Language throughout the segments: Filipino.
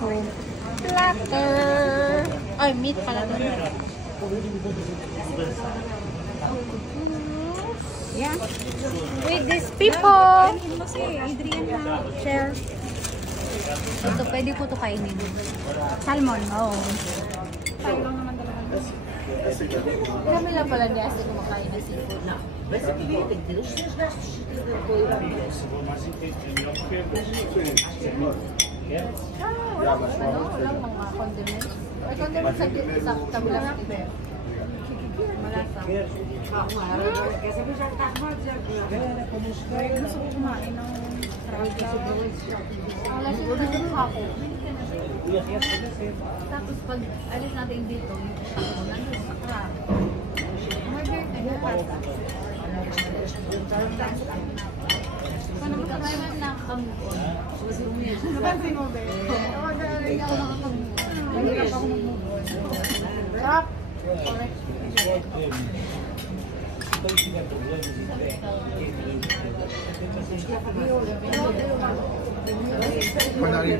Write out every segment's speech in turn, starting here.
home platter. Ay, meat pala doon. Yeah. With these people. Share. Ito, pwede ko ito kainin. Salmon. Oo. Kami lang pala ni Asti kumakain na seafood. Walang mga condiments. May condiments sa tabulang ibe. Malasa. Gusto ko kumain ng Malasa yung hako. tapos pag alis natin dito, nandun sa crab. Order ka na pasta. Kung nakakailan na kamukon, napansin mo ba? Order rin ako nakakamukon. Mahirap ako mag-move. Sarap. Panali.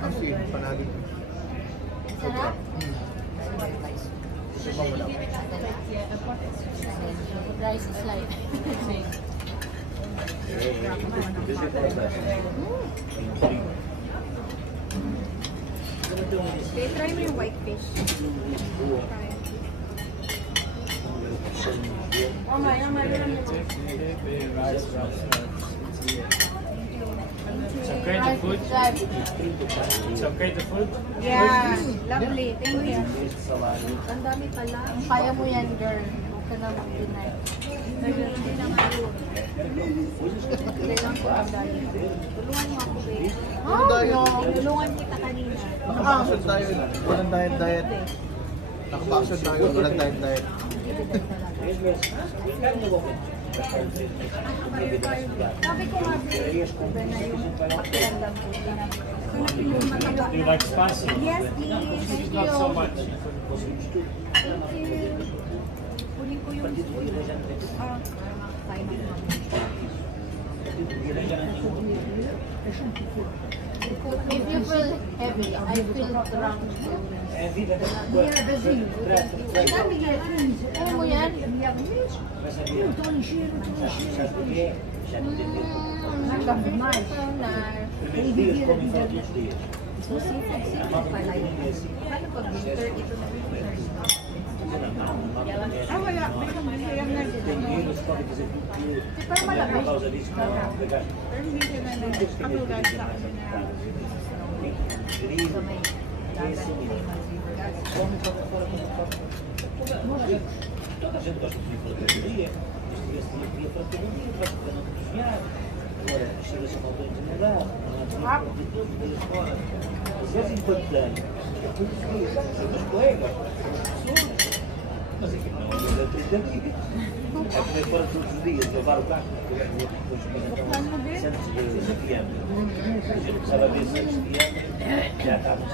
Kasi panali. Sarap. Rice is like Try mo yung white fish. It's okay the food? It's okay the food? Yeah, lovely. Thank you. ang dami pala. Kaya mo yan, girl. Huwag ka na mag-deny. Hindi na nga yun. Hindi lang ko ang dali. Tulungan mo ako, babe. Ano tayo? Tulungan kita kanina. Nakapakasyon tayo. Walang diet. Nakapakasyon tayo. Walang diet. Sabi ko nga, babe, iba na yung pakiramdam ko. Do you like spicy? Yes, please. It's not so much. Thank you. Kunin ko yung kain ako. If you feel heavy, I feel drunk. Ano mo yan? So, seafood pala yun. Paano pag winter, ito na winter? Wala. Kaya nga Parang malamig. pero hindi siya na katulad sa Toda a gente gosta de fotografia, este dia para todo dia, para não cozinhar. Agora, chega-se a falta de general, não há de tudo, de fora. Às vezes, enquanto ano, são meus colegas, mas aqui não é 30 dias. É comer fora todos os dias, lavar o carro, depois Santos de ano. A gente começava a ver Santos de ano, já estávamos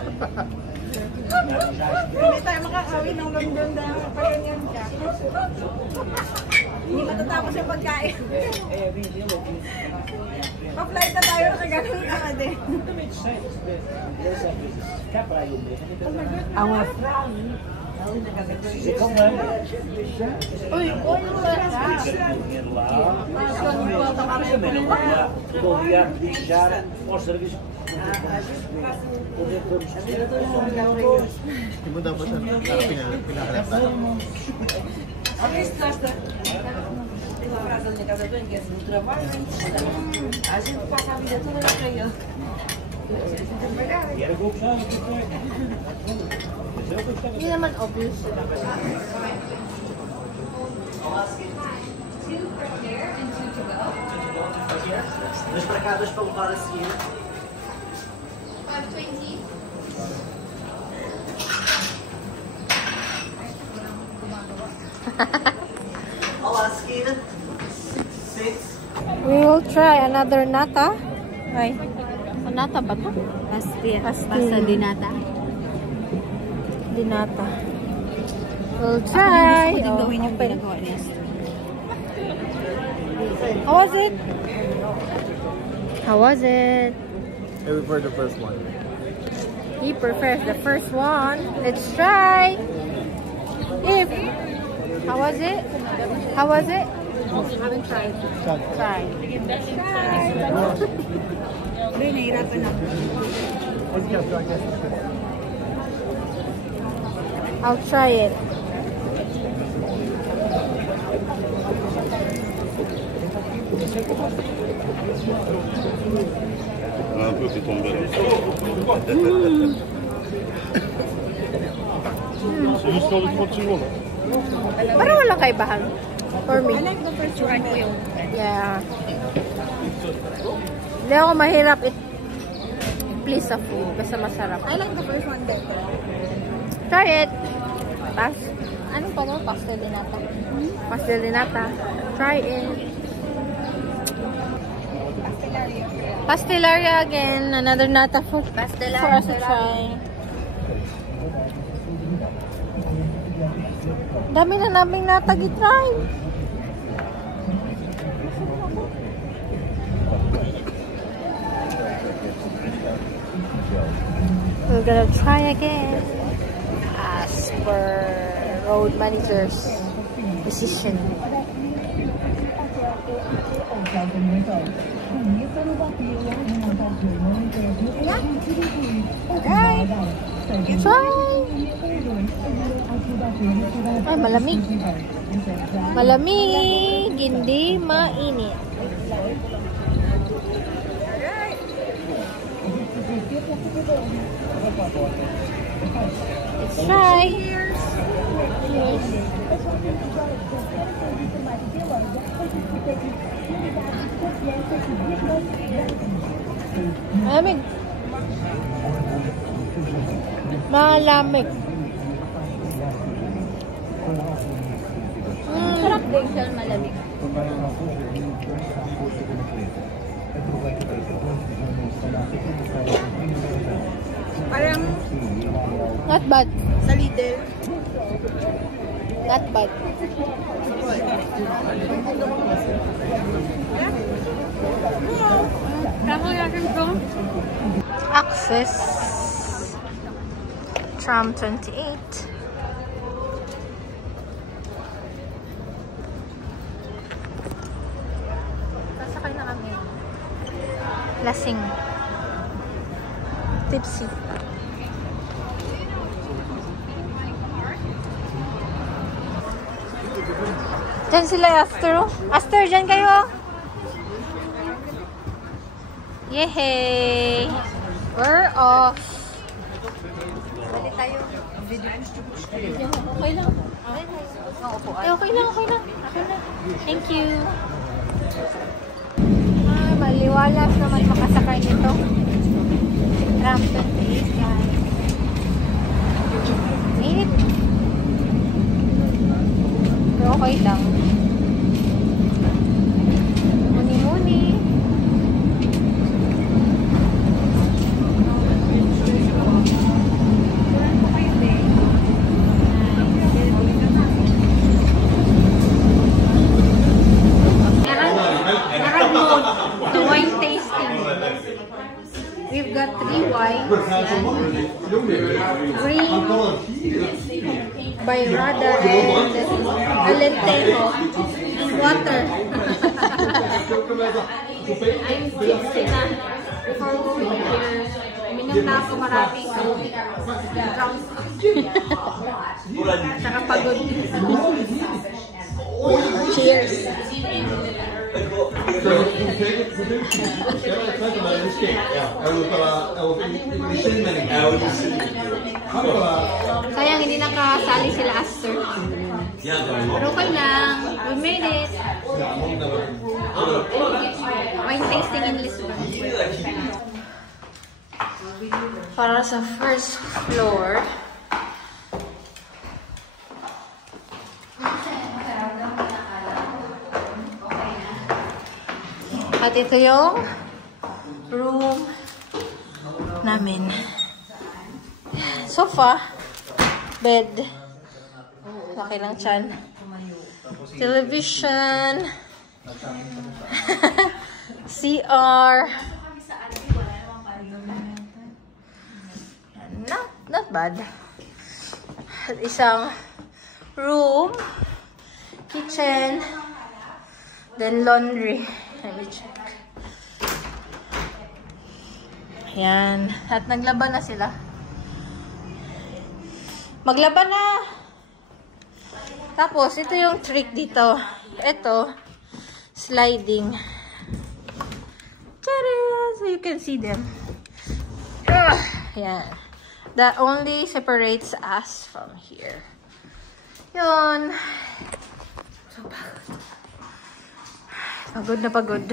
Hindi tayo makakawin ng London dahil pa ganyan ka. Hindi matatapos yung pagkain. Pa-flight na tayo na ganun ka ka din. Uy, ano ba Hindi mo dapat pinakalata. Hindi naman obvious. Dois para cá, dois para levar a seguir. 520. Olá, a seguir. 6. We will try another nata. Ay, nata ba to? Pasta dinata. Dinata. We'll try. Gusto ko din gawin yung open. ginagawa niya. How was it? How was it? Maybe for the first one. He prefers the first one. Let's try. If how was it? How was it? I haven't tried. Try. Hindi, nahirapan ako. I'll try it. Un peu, c'est tombé là. C'est juste sur les 30 secondes. Parang walang kaibahan. For me. I like the first one ko yung Yeah. Hindi ako mahirap please sa food. Basta masarap. I like the first one better. Try it. Anong pa daw? Pastel de nata. Pastel de nata. Try it. Pastelaria again. Another nata food. Pastelaria. For us to try. Dami na naming nata gitry. We're gonna try again as per road manager's decision. Yeah. Right. Try. Ay, malamig. Malamig, hindi mainit. Let's try. Malamig. Malamig. Sarap din siya malamig. Parang Not bad. sa Lidl. Not bad. Access. Tram 28. Sasakay na kami. Lasing. Tipsy. Diyan sila, Aster. Aster, dyan kayo. Yehey! We're off. Bali tayo. Okay lang. Okay lang. Thank you. Maliwalas naman makasakay nito. Tram 28, guys. Init. Pero okay lang. Muni-muni. The wine tasting. We've got 3 wines. Green by Radar and Alentejo and water. I'm tipsy na. Before going here, minum na ako maraming drums. Saka pagod. Cheers. Sayang hindi nakasali sila Aster. Pero okay lang. We made it. Wine tasting in Lisbon. Para sa first floor. At ito yung room namin. Sofa, bed, laki lang tiyan, television, CR, Not bad. At isang room, kitchen, then laundry. Let me check. Yan. At naglaban na sila. Maglaban na! Tapos, ito yung trick dito. Ito, sliding. Tada! So you can see them. Yan. That only separates us from here. Yun. So, pagod. Pagod na pagod.